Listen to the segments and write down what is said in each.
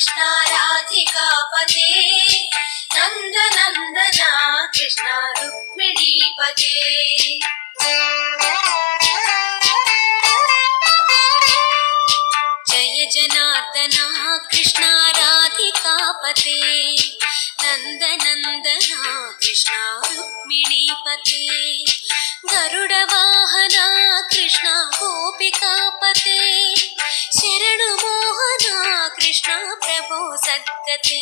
कृष्ण राधिकापते नन्दनन्दना कृष्ण रुक्मिणीपते जय जनार्दना कृष्ण राधिकापते नन्दनन्दना कृष्ण रुक्मिणीपते गरुडवाहना कृष्ण गोपिकापते शरणुमोहना कृष्ण प्रभो सद्गते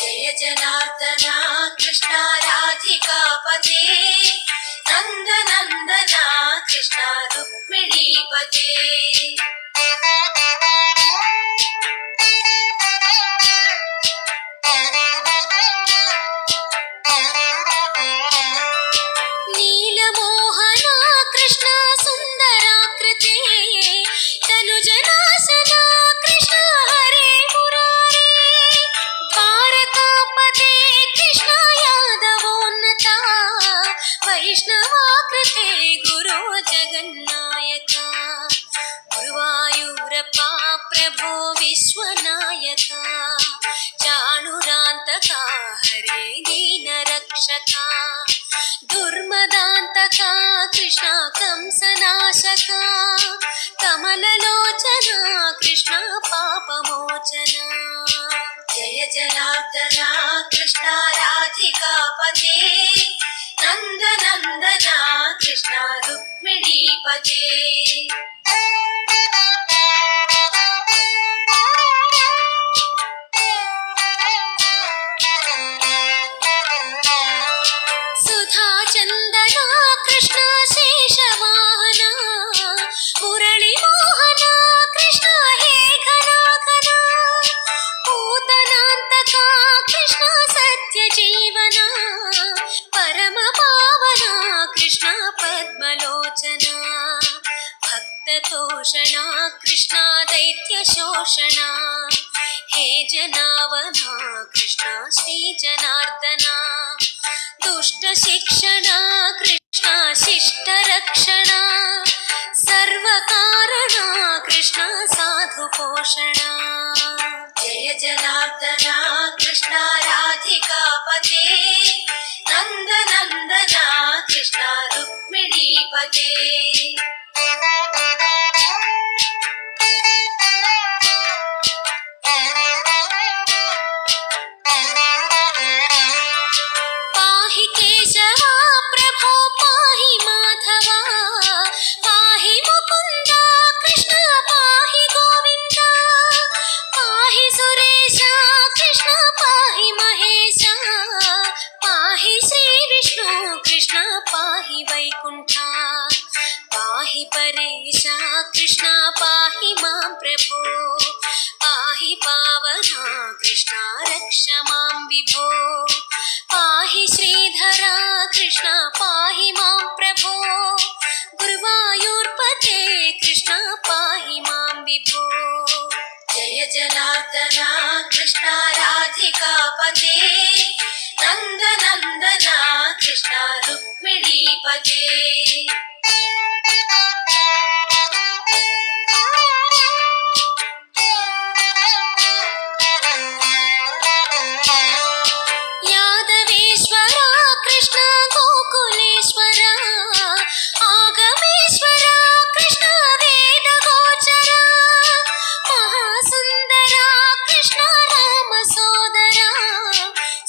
जय जनार्दना कृष्ण राधिकापते नन्दनन्दना कृष्ण रुक्मिणीपते नीलमोहना कृष्ण सुन्दराकृते तनुजनाशना कृष्ण हरे मुरारे द्वारकापते कृष्ण यादवोन्नता वैष्णवाकृते गुरो जगन्नायका गुरुवायूरप्पा प्रभो विश्वनायका चाणुरान्तका हरे दीनरक्षका दुर्मदान्तका कृष्ण कंसनाशका कमललोचना कृष्ण पापमोचना जय जनार्दना कृष्ण राधिकापते नन्दनन्दना कृष्ण रुक्मिणीपते सुधाचन्दना कृष्ण शेषवाहना मुरळीमोहना कृष्ण हे घनाघना पूतनान्तका कृष्ण सत्यजीवना परमपावना कृष्ण पद्मलोचना भक्ततोषणा कृष्ण दैत्यशोषणा हे जनावना कृष्ण श्रीजनार्दना दुष्टशिक्षणा कृष्ण शिष्टरक्षणा सर्वकारणा कृष्ण साधुपोषणा जय जनार्दना कृष्ण राधिकापते नन्दनन्दना कृष्ण रुक्मिणीपते पाहि केशवा प्रभो पाहि माधवा पाहि मुकुन्दा कृष्ण पाहि गोविन्दा पाहि सुरेशा कृष्ण पाहि महेशा पाहि श्रीविष्णु कृष्ण पाहि वैकुण्ठा पाहि परेशा कृष्ण पाहि मां प्रभो पाहि पावना कृष्ण रक्ष मां विभो पाहि श्रीधरा कृष्ण पाहि मां प्रभो गुरुवायूर्पते कृष्ण पाहि मां विभो जय जनार्दना कृष्ण राधिकापते नन्दनन्दना कृष्ण रुक्मिणीपते यादवेश्वरा कृष्ण गोकुलेश्वरा आगमेश्वरा कृष्ण वेदगोचरा महासुन्दरा कृष्ण रामसोदरा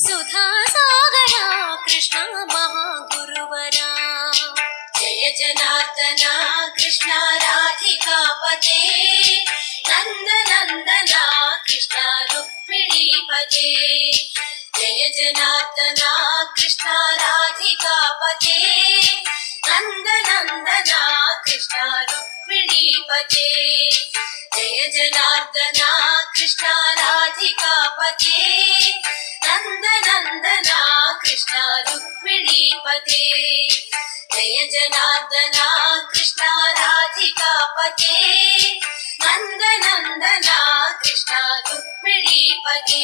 सुधासागरा कृष्ण महागुरुवरा जय जनार्दना कृष्ण राधिकापते नन्दनन्दना कृष्ण रुक्मिणीपते जय जनार्दना कृष्ण राधिकापते नन्दनन्दना कृष्ण रुक्मिणीपते जय जनार्दना कृष्ण राधिकापते नन्दनन्दना कृष्ण रुक्मिणीपते जय जनार्दना कृष्ण राधिकापते नन्दनन्दना कृष्ण रुक्मिणीपते